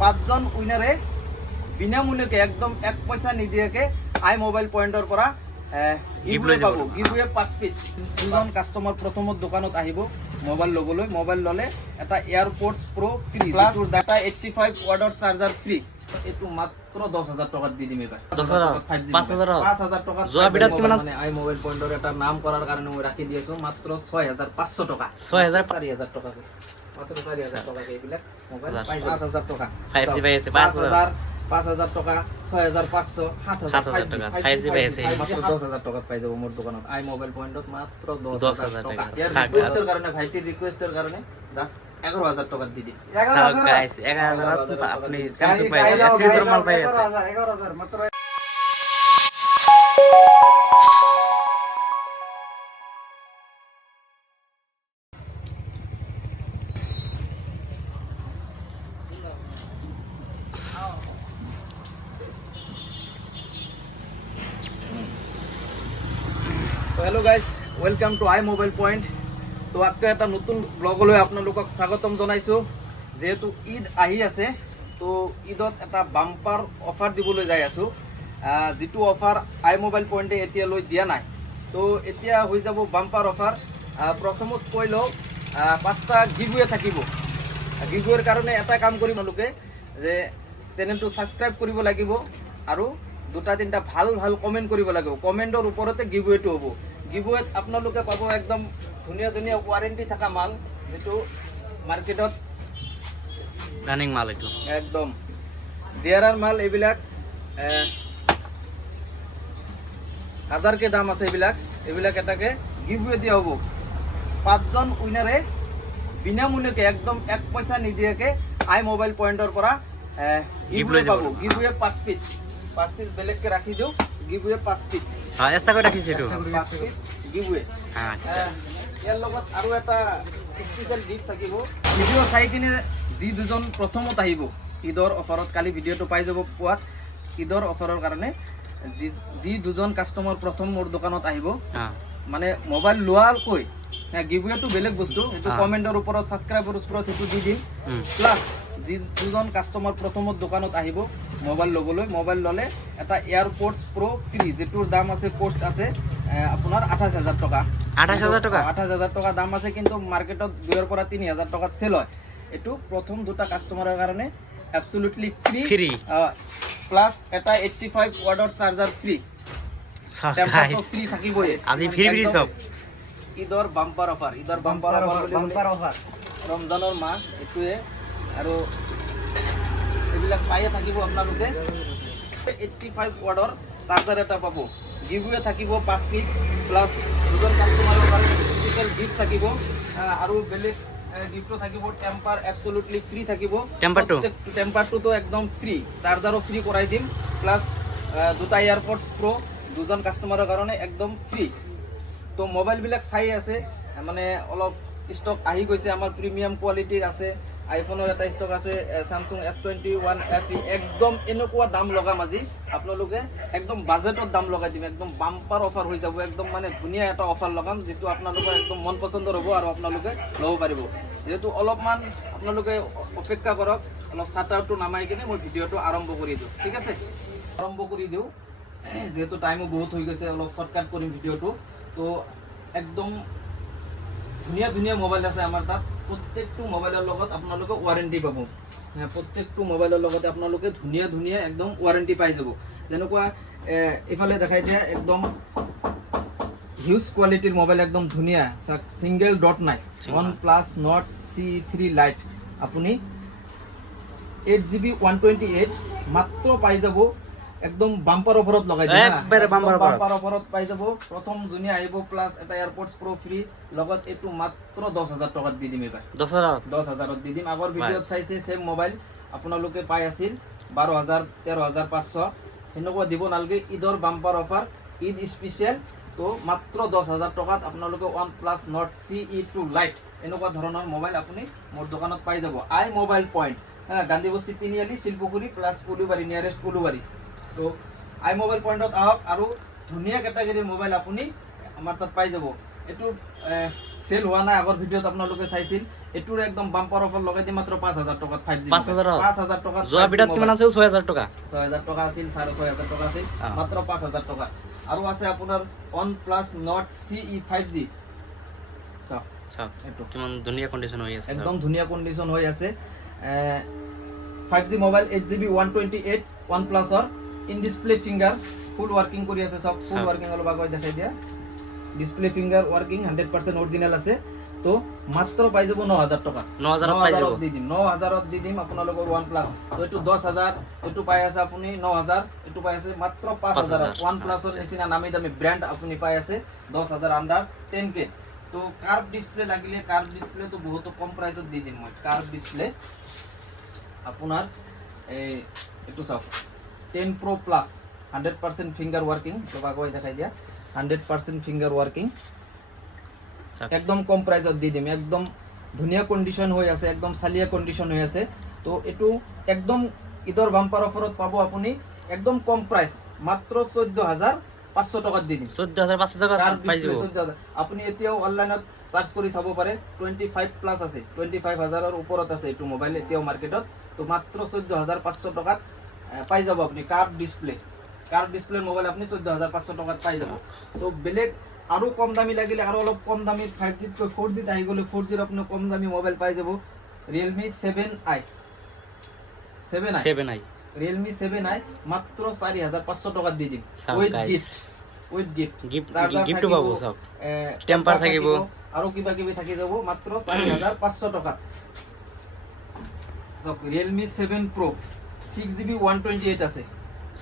পাঁচজন উইনাৰে বিনামূল্যে একদম 1 পয়সা নিদিয়াকে আই মোবাইল পয়েন্টৰ পৰা গিভৱে পাব। গিভৱে 5 পিস। দুজন কাস্টমার প্রথমত দোকানত আহিব মোবাইল লবলৈ। মোবাইল ললে এটা airpods pro free plus data 85 ওয়াটৰ চাৰ্জাৰ ফ্ৰি। এটো মাত্ৰ 10,000 টাকা দি দিম এবাৰ। 5,000 টাকা যোৱা বিৰাট কিমান মানে আই মোবাইল পয়েন্টৰ এটা নাম কৰাৰ কাৰণে মই ৰাখি দিছো মাত্ৰ 6,500 টাকা। 4,000 টাকা মাত্র 4,000 টাকা এইবিলাক মোবাইল 5,000 টাকা 5G পাই আছে 5,000 টাকা 6,500 7,000 টাকা 5G পাই আছে মাত্র 10,000 টাকা পাই যাব মোর দোকানত আই মোবাইল পয়েন্টত মাত্র 10,000 টাকা। ইয়ার রিকোয়েস্টের কারণে ভাইটির রিকোয়েস্টের কারণে জাস্ট 11,000 টাকা দি দিন। 11,000 গাইস 11,000 আপনি স্যামসাং পাই আছে মাল পাই আছে 11,000 মাত্র। Hello guys, welcome to I mobile point. तो आजके এটা নতুন ব্লগলৈ আপোনালোকক স্বাগতম জনাইছো। যেহেতু ঈদ আহি আছে তো ঈদত এটা বাম্পাৰ অফাৰ দিবলৈ যাই আছো। যেটো অফাৰ আই মোবাইল পয়েন্টে এতিয়া লৈ দিয়া নাই। তো এতিয়া হৈ যাব বাম্পাৰ অফাৰ। প্ৰথমত কইলো 5টা গিভৱে থাকিব। গিভৱেৰ কাৰণে এটা কাম কৰিম আপোনালোকে যে চেনেলটো সাবস্ক্ৰাইব কৰিব লাগিব আৰু দুটা তিনটা ভাল ভাল কমেন্ট কৰিব লাগিব। কমেন্টৰ ওপৰতে গিভৱেটো হ'ব। গিভৱেত আপোনালোকে পাব একদম ধুনীয়া ধুনীয়া ওয়ারেন্টি থাকা মাল, যেটো মার্কেটত রানিং মাল, এটো একদম ডিআরআর মাল। এইবিলাক হাজারকে দাম আছে। এইবিলাক এটাকে গিভৱে দিয়া হ'ব। 5জন উইনাৰে বিনামূল্যে একদম 1 পয়সা নিদিয়াকে আই মোবাইল পয়েন্টৰ পৰা গিভৱে পাব। গিভৱে 5 পিস বেলেগ কে ৰাখি দিও। গিভৱে 5 পিস এক্সট্ৰা কৰে ৰাখিছে এটো 5 পিস গিভৱে। আচ্ছা, ইয়াৰ লগত আৰু এটা স্পেশাল গিফট থাকিব। ভিডিও চাই কিনে যি দুজন প্ৰথমত আহিব ঈদৰ অফাৰত, কালি ভিডিওটো পাই যাব পোৱাত ঈদৰ অফাৰৰ কাৰণে যি দুজন কাস্টমাৰ প্ৰথম মোৰ দোকানত আহিব মানে মোবাইল লোৱাৰ কৈ গিভৱেটো বেলেগ বস্তু, এটো কমেন্টৰ ওপৰত সাবস্ক্ৰাইবৰ ওপৰত এটো দি দিম। প্লাস যি দুজন কাস্টমার প্রথমত দোকানত আহিব মোবাইল লবলৈ, মোবাইল ললে এটা এয়ারপোর্টস প্রো ফ্রি, যেটোর দাম আছে কোস্ট আছে আপনার 28,000 টাকা। 28,000 টাকা দাম আছে, কিন্তু মার্কেটত 2,000 পৰা 3,000 টাকাত সেল হয়। এটো প্ৰথম দুটা কাস্টমাৰেৰ কাৰণে অ্যাবসলিউটলি ফ্ৰি। প্লাস এটা 85 ওয়াটৰ চাৰ্জাৰ ফ্ৰি। গাইস ফ্ৰি থাকিবই আজি ফ্ৰি সব। ঈদৰ বাম্পাৰ অফাৰ, বাম্পাৰ অফাৰ ৰমজানৰ মাহ এটোৱে আৰু এইবিলাক পাইয়ে থাকিব। আপোনালোকে 85 ওয়াটৰ চাৰ্জাৰ এটা পাব। গিভৱে থাকিব 5 পিস প্লাস দুজন কাস্টমাৰৰ কাৰণে স্পেশাল গিফট থাকিব আৰু বেলেগ গিফটো থাকিব। টেম্পার অ্যাবসলিউটলি ফ্রি থাকিব। টেম্পারটো তো একদম ফ্রি, চার্জারও ফ্রি করাই দিম। প্লাস দুটা এয়ারপোর্টস প্রো দুজন কাস্টমাৰৰ কাৰণে একদম ফ্রি। তো মোবাইল বিলাক চাই আছে মানে অলপ স্টক আহি গৈছে, আমাৰ প্ৰিমিয়াম কোয়ালিটিৰ আছে। আইফোনেৰ এটা স্টক আছে, স্যামসাং S21 FE একদম এনেকুৱা দাম লগাম আজি আপোনালোকে, একদম বাজেটত দাম লগাই দিম। একদম বাম্পাৰ অফাৰ হৈ যাব। একদম মানে ধুনীয়া এটা অফাৰ লগাম, যেটো আপোনালোকৰ একদম মন পছন্দৰ হ'ব আৰু আপোনালোকে ল'ব পাৰিব। যেহেতু অলপমান আপোনালোকে অপেক্ষা কৰক, অলপ শাটাৰটো নামাই কিনে মই ভিডিওটো আৰম্ভ কৰি দিওঁ। ঠিক আছে, আৰম্ভ কৰি দিওঁ। যেহেতু টাইমও বহুত হৈ গৈছে, অলপ শৰ্টকাট কৰিম ভিডিওটো। তো একদম ধুনীয়া ধুনীয়া মোবাইল আছে আমাৰ তাত। প্ৰত্যেকটো মোবাইলেৰ লগত আপোনালোকে ওয়াৰেন্টি পাব। প্ৰত্যেকটো মোবাইলেৰ লগতে আপোনালোকে ধুনীয়া ধুনীয়া একদম ওয়াৰেন্টি পাই যাব। যেনেকুৱা এফালে দেখাই দিয়া একদম হিউজ কোয়ালিটির মোবাইল, একদম ধুনীয়া, সিঙ্গেল ডট নাই। OnePlus Nord C3 Lite আপুনি 8GB 128 মাত্র পাই যাব। একদম বাম্পার অফারত লগাই দিম, বাম্পার অফারত পাই যাব। প্রথম জুনি আহিব প্লাস এটা এয়ারপোর্টস প্রো ফ্রি লগত এটো মাত্র 10,000 টাকাত দি দিম। এবাৰ 10,000 দি দিম। আগৰ ভিডিওত চাইছে সেম মোবাইল আপোনালোকে পাই আছিল 12,000 13,500 এনেকুৱা দিব নালগে। ঈদৰ বাম্পাৰ অফাৰ, ঈদ স্পেশাল। তো মাত্ৰ 10,000 টাকাত আপোনালোকে OnePlus Nord CE2 Lite এনেকুৱা ধৰণৰ মোবাইল আপুনি মোৰ দোকানত পাই যাব। আই মোবাইল পয়েন্ট, গান্ধীবস্তি তিনিআলি, শিলপুখুৰী প্লাস উলুবাৰী, নিয়াৰেস্ট উলুবাৰী। তো আই মোবাইল পয়েন্টত আহক আৰু ধুনীয়া ক্যাটাগৰিৰ মোবাইল আপুনি আমাৰ তাত পাই যাব। এইটো চেল হোৱা নাই আগৰ ভিডিঅ'ত আপোনালোকে চাইছিল এটোৰ একদম বাম্পাৰ অফাৰ লগাই দি মাত্ৰ 5000 টকাত 5G 5000 টকা যোৱা বিটাত কিমান আছিল 6000 টকা 6000 টকা আছিল 6500 টকা আছিল মাত্ৰ 5000 টকা আৰু আছে আপোনাৰ OnePlus Nord CE 5G চাওক এটো কিমান ধুনীয়া কন্ডিশন হৈ আছে একদম ধুনীয়া কন্ডিশন হৈ আছে 5G মোবাইল 8GB 128 OnePlus ৰ in display finger full working কৰি আছে সব ফুল ওয়াৰ্কিং অলপ আগত দেখাই দিয়া ডিসপ্লে ফিঙ্গাৰ ওয়াৰ্কিং 100% অৰিজিনাল আছে তো মাত্ৰ পাই যাব 9000 টকা 9000 পাই যাব দি দিম 9000 দি দিম আপোনালোকৰ OnePlus তো এটো 10000 এটো পাই আছে আপুনি 9000 এটো পাই আছে মাত্ৰ 5000 OnePlus ৰ নিচিনা নামি দামি ব্র্যান্ড আপুনি পাই আছে 10000 আন্ডার 10K তো কার্ভ ডিসপ্লে লাগিলে কার্ভ ডিসপ্লে তো বহুত কম প্রাইসত দি দিম মই কার্ভ ডিসপ্লে আপোনাৰ এই এটো চাওক 10 Pro Plus 100% ফিঙ্গার ওয়ার্কিং তো আগত দেখাই দিয়া 100% ফিঙ্গার ওয়ার্কিং একদম কম প্রাইসত দি দিম একদম ধুনিয়া কন্ডিশন হৈ আছে একদম সালিয়া কন্ডিশন হৈ আছে তো এটো একদম ইদৰ বাম্পাৰ অফাৰত পাব আপুনি একদম কম প্ৰাইস মাত্ৰ 14500 টাকাত দি দিম 14500 টাকাত পাই যাব আপুনি এতিয়াও অনলাইনত সার্চ কৰি চাব পাৰে 25 প্লাস আছে 25000 ৰ ওপৰত আছে এটো মোবাইল এতিয়াও মাৰ্কেটত তো মাত্ৰ 14500 টাকাত পাই যাব আপুনি কাৰ্ভ ডিসপ্লে মোবাইল আপনি 14500 টাকাত পাই যাব তো বেলেগ আৰু কম দামি লাগিলে আৰু অলপ কম দামি 5G ত 4G ত আহি গলে 4G ৰ আপুনি কম দামি মোবাইল পাই যাব Realme 7i Realme 7i মাত্ৰ 4500 টাকাত দি দিম উইথ গিফট পাব সব টেম্পাৰ থাকিব আৰু কিবা কিবি থাকি যাব মাত্ৰ 4500 টাকাত সব Realme 7 Pro 6GB 128 আছে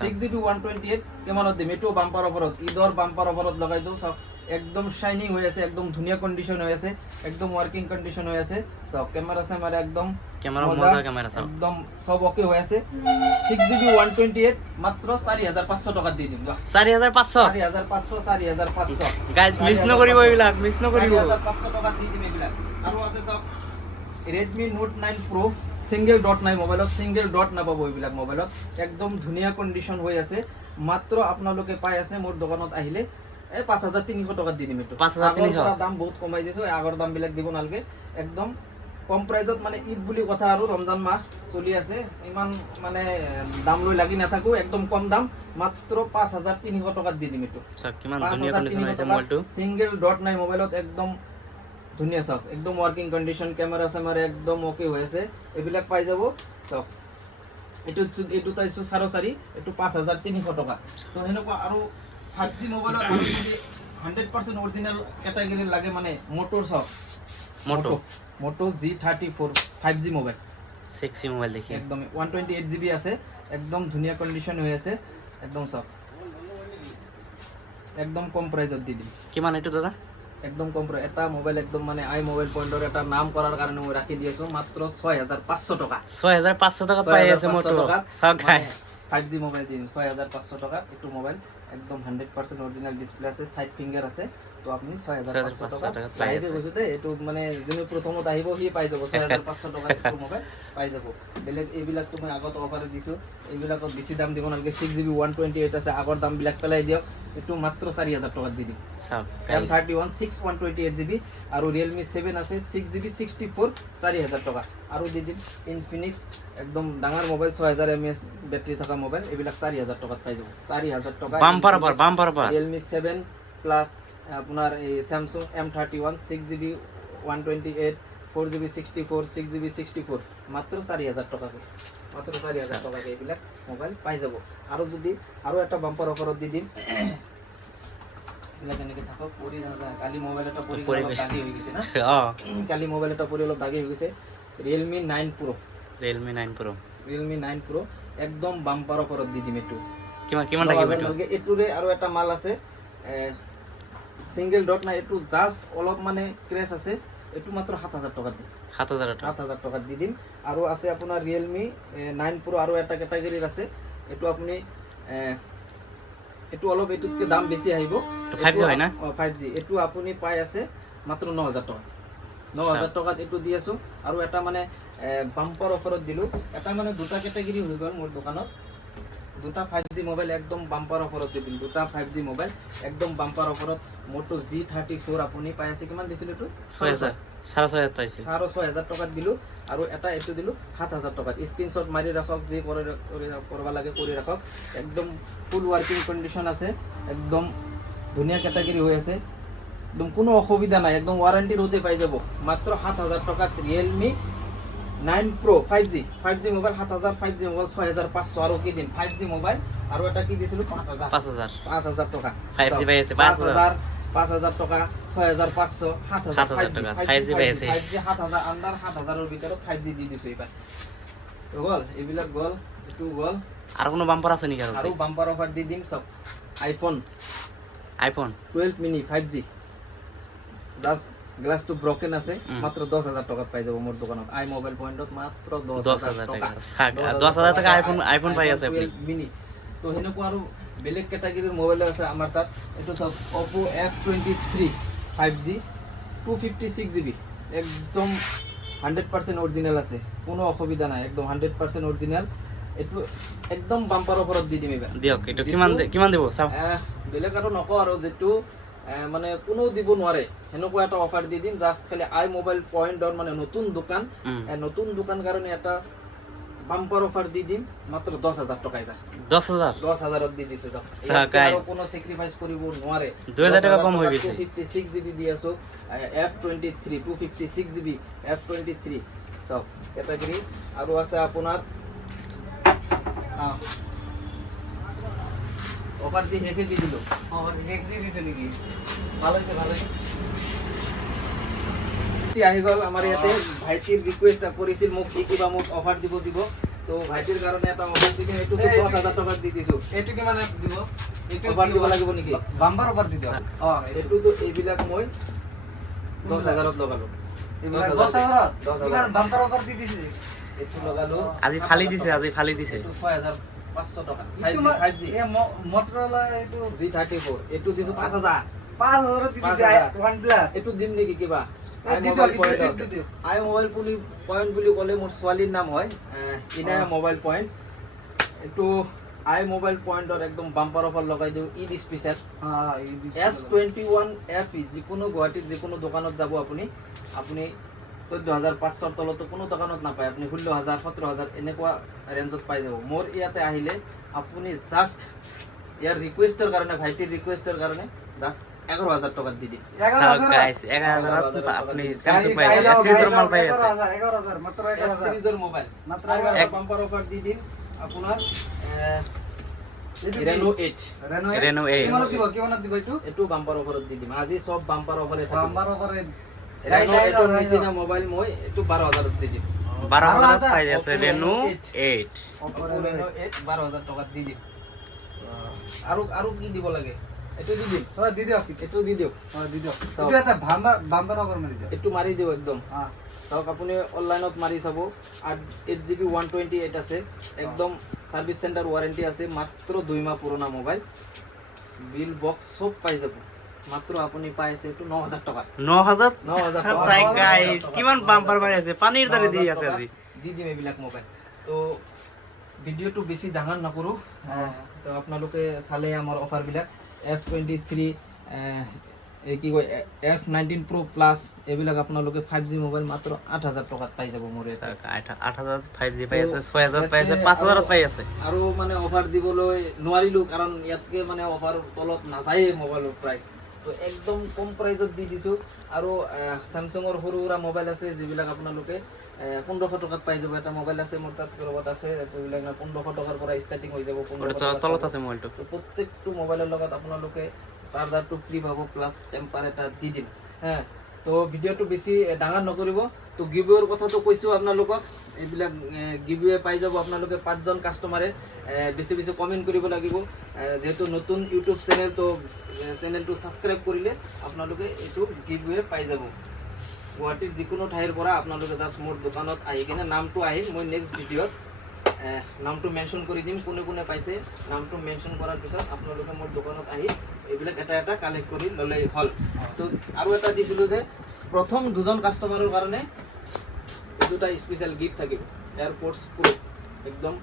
6GB 128 কেমানত দিম এটো বাম্পার অফারত ইদৰ বাম্পার অফারত লগাই দিও সব একদম শাইনিং হৈ আছে একদম ধুনিয়া কন্ডিশন হৈ আছে একদম ওয়ার্কিং কন্ডিশন হৈ আছে সব ক্যামেরা সামারে একদম ক্যামেরা মজা ক্যামেরা সব একদম সব ওকে হৈ আছে 6GB 128 মাত্ৰ 4500 টাকা দি দিম 4500 গাইস মিস নকৰিব এইবিলাক মিস নকৰিব 4500 টাকা দি দিম এইবিলাক আৰু আছে সব Redmi Note 9 Pro single dot নাই মোবাইলত সিঙ্গেল ডট নাপাব এইবিলাক মোবাইলত একদম ধুনিয়া কন্ডিশন হৈ আছে মাত্ৰ আপোনালোকে পাই আছে মোৰ দোকানত আহিলে 5300 টাকা দি দিম এটো 5300 দাম বহুত কমাই দিছো আগৰ দাম বিলাক দিব নালগে একদম কম প্ৰাইসত মানে ঈদ বুলি কথা আৰু রমজান মাহ চলি আছে ইমান মানে দাম লৈ লাগি নাথাকো একদম কম দাম মাত্ৰ 5300 টাকা দি দিম এটো কিমান ধুনিয়া কন্ডিশন আছে মোবাইলটো সিঙ্গেল ডট নাই মোবাইলত একদম ধুনিয়া সব একদম ওয়ার্কিং কন্ডিশন ক্যামেরা সামারে একদম ওকে হয়েছে এবিলাক পাই যাব সব এটো তাইছো 4.5 এটো 5300 টাকা তো হেনকো আৰু 5G মোবাইলত আৰু যদি 100% অরিজিনাল ক্যাটাগরি লাগে মানে মোটর সব মোটো G34 5G mobile sexy mobile দেখি একদম 128GB আছে একদম ধুনিয়া কন্ডিশন হৈ আছে একদম সব একদম কম প্রাইসত দি দিম কিমান এটো দাদা একদম কম প্রাইস এটা মোবাইল একদম মানে আই মোবাইল পয়েন্টৰ এটা নাম কৰাৰ কাৰণে মই ৰাখি দিছো মাত্ৰ 6500 টাকা 6500 টাকাত পাই আছে মোটো সব গাইস 5G মোবাইল দিম 6500 টাকা এটো মোবাইল একদম 100% অরিজিনাল ডিসপ্লে আছে সাইড ফিঙ্গার আছে তো আপনি 6500 টাকা পাই যাব বুঝতে এটো মানে যিনি প্ৰথমত আহিব হি পাই যাব 6500 টাকা এটো মোবাইল পাই যাব বেলেগ এইবিলাক তো মই আগত অফারে দিছো এইবিলাকত বেছি দাম দিব নালগে 6GB 128 আছে আগৰ দাম বিলাক পেলাই দিও এটো মাত্ৰ 4000 টাকা দি দিম সব M31 128GB আৰু Realme 7 আছে 6GB 64 4000 টাকা আৰু দি দিম Infinix একদম ডাঙৰ মোবাইল 6000 mAh ব্যাটারি থকা মোবাইল এইবিলাক 4000 টাকাত পাই যাব 4000 টাকা বাম্পার Realme 7 প্লাস আপোনাৰ এই Samsung M31 6GB 128 4GB 64 6GB 64 মাত্ৰ 4000 টাকা মাত্ৰ 4000 টাকা এইবিলাক মোবাইল পাই যাব আৰু যদি আৰু এটা বাম্পাৰ অফাৰত দি দিম এইবিলাক এনেকে থাকক পৰি না কালি মোবাইল এটা পৰি দাগি হৈ গৈছে না কালি মোবাইল এটা পৰি অলপ দাগি হৈ গৈছে Realme 9 Pro Realme 9 Pro একদম বাম্পার অফাৰত দি দিম এটো কিমান লাগিব এটোৰে আৰু এটা মাল আছে সিঙ্গেল ডট না এটো জাস্ট অলপ মানে ক্র্যাশ আছে এটো মাত্ৰ 7000 টাকা দি 7000 টাকা দি দিম আৰু আছে আপোনাৰ Realme 9 Pro আৰু এটা ক্যাটাগৰিৰ আছে এটো আপুনি এটো অলপ এটুতকে দাম বেছি আহিব 5G হয় না 5G এটো আপুনি পাই আছে মাত্ৰ 9000 টাকা 9000 টাকাত এটো দি আছো আৰু এটা মানে বাম্পাৰ অফাৰত দিলো এটা মানে দুটা ক্যাটাগৰি হৈ গল মোৰ দোকানত দুটা 5G মোবাইল একদম বাম্পাৰ অফাৰত দি দিম দুটা 5G মোবাইল একদম বাম্পাৰ অফাৰত Moto G34 আপুনি পাই আছে কিমান দিছিল এটো 6000 6,500 পাইছে 6,500 টকাত দিলো আৰু এটা এটো দিলো 7,000 টকাত স্ক্ৰিনশ্বট মাৰি ৰাখক যি কৰবা লাগে কৰি ৰাখক একদম ফুল ওয়ার্কিং কন্ডিশন আছে একদম ধুনিয়া ক্যাটাগরি হৈ আছে একদম কোনো অসুবিধা নাই একদম ওয়ারেন্টির হতে পাই যাব মাত্র 7,000 টাকাত Realme 9 Pro 5G mobile 7,000 5G mobile 6,500 আর কি দিন 5G মোবাইল আর এটা কি দিছিল 5,000 টাকা 5G পাইছে 5,000 টাকা 6,500 7,000 টাকা 5G পাইছে 5G 7,000 আন্ডার 7,000 এর ভিতরে 5G দি দিছে এবার তো গল এবিলাক গল একটু গল আর কোনো বাম্পার আছে নাকি আৰু বাম্পার অফার দি দিম সব iPhone 12 mini 5G just glass to broken আছে মাত্র 10,000 টাকা পাই যাব মোর দোকানত আই মোবাইল পয়েন্টত মাত্র 10,000 টাকা 10,000 টাকা আইফোন পাই আছে আপনি মিনি তো হেনকো আৰু বেলেগ ক্যাটাগরির মোবাইল আছে আমার তাত এটো সব Oppo F23 5G 256GB একদম 100% অরিজিনাল আছে কোনো অসুবিধা নাই একদম 100% অরিজিনাল এটো একদম বাম্পার অফারত দি দিম এবাৰ দিওক এটো কিমান দিব চাও বেলেগ আৰু নক আৰু যেটো মানে কোনো দিব নোৱাৰে হেনকো এটা অফাৰ দি দিম জাস্ট খালি আই মোবাইল পয়েন্টৰ মানে নতুন দোকান কাৰণে এটা বাম্পাৰ অফাৰ দি দিম মাত্ৰ 10,000 টাকা এবাৰ 10,000 দি দিছে তো আৰু কোনো স্যাক্ৰিফাইস কৰিব নোৱাৰে 2000 টাকা কম হৈ গৈছে 256GB দি আছো F23 256GB F23 সব ক্যাটাগরি আৰু আছে আপোনাৰ অফার দি হেকে দি দিল হেক দি দিছে নাকি ভালো হইছে আহি গল আমার ইয়াতে ভাইটির রিকোয়েস্ট করেছিল মোক কিবা মোক অফার দিব তো ভাইটির কারণে এটা অফার দিম এটু 10,000 টাকা দি দিছো এটু কি মানে দিব এটু অফার দিব লাগিব নেকি বাম্পার অফার দি দিও এটু তো এইবিলাক মই 10,000 ত লগালো এইবিলাক 10,000 ইমান বাম্পার অফার দি দিছে এটু লগালো আজি ফালি দিছে এটু 6,500 টাকা 5G এ Motorola এটু G34 এটু দিছো 5,000 দি দিছে OnePlus এটু দিম নেকি কিবা আই মোবাইল পয়েন্ট বুলি কলে মোর সোয়ালির নাম হয় ইনা মোবাইল পয়েন্ট এটু আই মোবাইল পয়েন্টর একদম বাম্পার অফার লগাই দিও ঈদ স্পেশাল S21 FE যিকোনো গুৱাহাটীত যিকোনো দোকানত যাব আপুনি 14,500 তলত কোনো দোকানত নাপায় আপনি 16,000 17,000 এনেকুৱা ৰেঞ্জত পাই যাব মোর ইয়াতে আহিলে আপুনি জাস্ট ইয়ার রিকোয়েস্টের কারণে ভাইটির রিকোয়েস্টের কারণে জাস্ট 11,000 টাকা দি দিই 11,000 আপনি স্যামসাং পাই সিরিজের মাল পাই আছে 11,000 মাত্র 11,000 সিরিজের মোবাইল মাত্র 11,000 বাম্পার অফার দি দিন আপনার Reno 8 কিমানত দিব এটু বাম্পার অফারত দি দিম আজি সব বাম্পার অফারে থাকে বাম্পার অফারে Reno 8 এর নিচিনা মোবাইল মই এটু 12,000 দি দিম 12,000 পাই আছে Reno 8 Oppo Reno 8 12,000 টাকা দি দিম আৰু কি দিব লাগে এটু দি দিম দি দিও এটু দি দিও দি দিও এটু এটা বাম্পার অফার মারি দিও এটু মারি দিও একদম সব আপনি অনলাইনত মারি চাবো 8GB 128 আছে একদম সার্ভিস সেন্টার ওয়ারেন্টি আছে মাত্র 2 মাহ পুরোনা মোবাইল বিল বক্স সব পাই যাব মাত্র আপনি পাইছে একটু 9,000 টাকা 9,000 চাই গাইস কিমান বাম্পার মারি আছে পানির দারে দি আছে আজি দি দিম এইবিলাক মোবাইল তো ভিডিওটো বেছি ডাঙৰ নকৰো তো আপোনালোকে চালে আমাৰ অফাৰ বিলাক F23 কি কয় F19 Pro Plus এইবিলাক আপোনালোকে 5G মোবাইল মাত্ৰ 8,000 টাকাত পাই যাব মোৰে 8,000 5G পাই আছে 6,000 পাই আছে 5,000 পাই আছে আৰু মানে অফাৰ দিবলৈ নোৱাৰিলো কাৰণ ইয়াতকে মানে অফাৰ তলত নাযায় মোবাইলৰ প্ৰাইস তো একদম কম প্ৰাইসত দি দিছো আৰু স্যামসাংৰ সৰু সৰু মোবাইল আছে যিবিলাক আপোনালোকে 1500 টাকাত পাই যাব এটা মোবাইল আছে মোৰ তাত লগত আছে এইবিলাক 1500 টাকাৰ পৰা স্টাৰ্টিং হৈ যাব 1500 টাকা তলত আছে মোবাইলটো তো প্ৰত্যেকটো মোবাইলৰ লগত আপোনালোকে চাৰ্জাৰটো ফ্ৰী পাব প্লাস টেম্পাৰ এটা দি দিম হ্যাঁ তো ভিডিওটো বেছি ডাঙৰ নকৰিব তো গিভৱেৰ কথাটো কৈছো আপোনালোকক এইবিলাক গিভৱে পাই যাব আপোনালোকে 5 জন কাস্টমাৰে বেছি বেছি কমেন্ট কৰিব লাগিব যেহেতু নতুন ইউটিউব চ্যানেল তো চ্যানেলটো সাবস্ক্ৰাইব কৰিলে আপোনালোকে এটো গিভৱে পাই যাব গুৱাহাটীৰ যিকোনো ঠাইৰ পৰা আপোনালোকে জাস্ট মোৰ দোকানত আহি কিনে নামটো আহিল মই নেক্সট ভিডিওত নামটো মেনশন কৰি দিম কোনে কোনে পাইছে নামটো মেনশন কৰাৰ পিছত আপোনালোকে মোৰ দোকানত আহি এইবিলাক এটা এটা কালেক্ট কৰি ললেই হল তো আৰু এটা দিছিলো যে প্ৰথম দুজন কাস্টমাৰৰ কাৰণে দুটা স্পেশাল গিফট থাকিব এয়ারপোর্টস প্রো একদম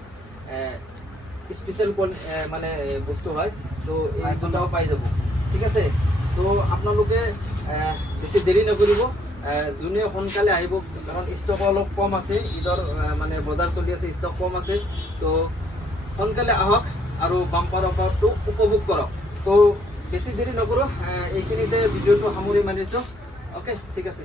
স্পেচিয়েল মানে বস্তু হয় তো এই দুটাও পাই যাব ঠিক আছে তো আপোনালোকে বেছি দেৰি নকৰিব যোনে সোনকালে আহিব কাৰণ ষ্টক অলপ কম আছে ঈদৰ মানে বজাৰ চলি আছে ষ্টক কম আছে তো সোনকালে আহক আৰু বাম্পাৰ অফাৰটো উপভোগ কৰক তো বেছি দেৰি নকৰোঁ এইখিনিতে ভিডিঅ'টো সামৰি মাৰিছোঁ অ'কে ঠিক আছে